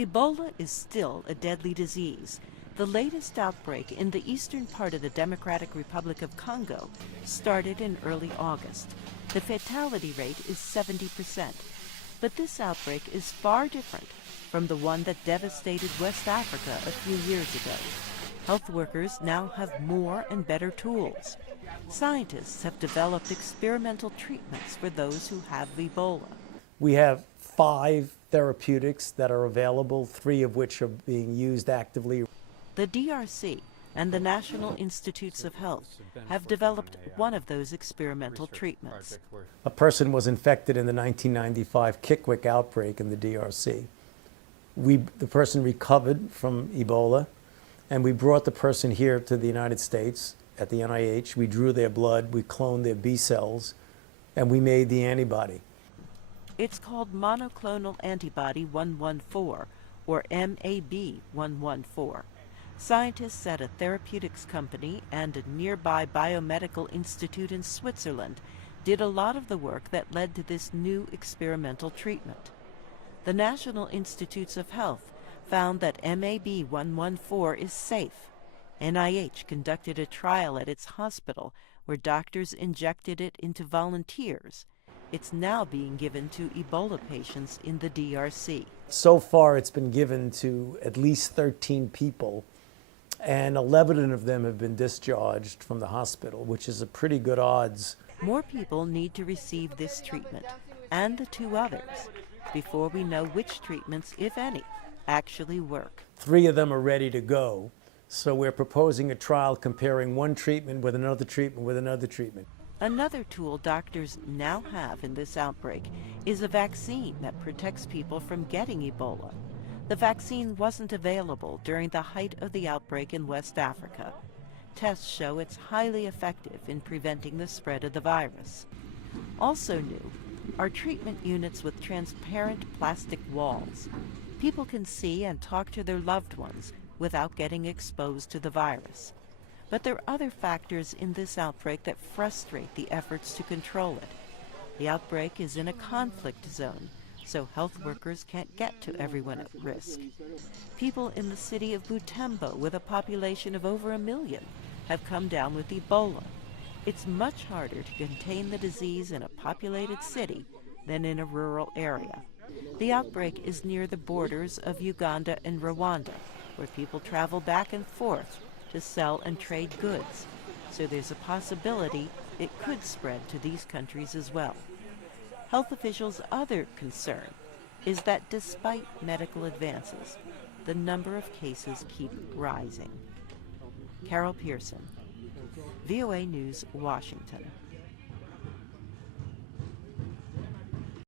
Ebola is still a deadly disease. The latest outbreak in the eastern part of the Democratic Republic of Congo started in early August. The fatality rate is 70%. But this outbreak is far different from the one that devastated West Africa a few years ago. Health workers now have more and better tools. Scientists have developed experimental treatments for those who have Ebola. We have 5 therapeutics that are available, 3 of which are being used actively. The DRC and the National Institutes of Health have developed one of those experimental treatments. A person was infected in the 1995 Kikwik outbreak in the DRC. The person recovered from Ebola, and we brought the person here to the United States at the NIH. We drew their blood, we cloned their B cells, and we made the antibody. It's called monoclonal antibody 114, or MAB114. Scientists at a therapeutics company and a nearby biomedical institute in Switzerland did a lot of the work that led to this new experimental treatment. The National Institutes of Health found that MAB114 is safe. NIH conducted a trial at its hospital where doctors injected it into volunteers. It's now being given to Ebola patients in the DRC. So far, it's been given to at least 13 people, and 11 of them have been discharged from the hospital, which is a pretty good odds. More people need to receive this treatment, and the 2 others, before we know which treatments, if any, actually work. 3 of them are ready to go, so we're proposing a trial comparing one treatment with another treatment with another treatment. Another tool doctors now have in this outbreak is a vaccine that protects people from getting Ebola. The vaccine wasn't available during the height of the outbreak in West Africa. Tests show it's highly effective in preventing the spread of the virus. Also new are treatment units with transparent plastic walls. People can see and talk to their loved ones without getting exposed to the virus. But there are other factors in this outbreak that frustrate the efforts to control it. The outbreak is in a conflict zone, so health workers can't get to everyone at risk. People in the city of Butembo, with a population of over 1 million, have come down with Ebola. It's much harder to contain the disease in a populated city than in a rural area. The outbreak is near the borders of Uganda and Rwanda, where people travel back and forth to sell and trade goods, so there's a possibility it could spread to these countries as well. Health officials' other concern is that despite medical advances, the number of cases keep rising. Carol Pearson, VOA News, Washington.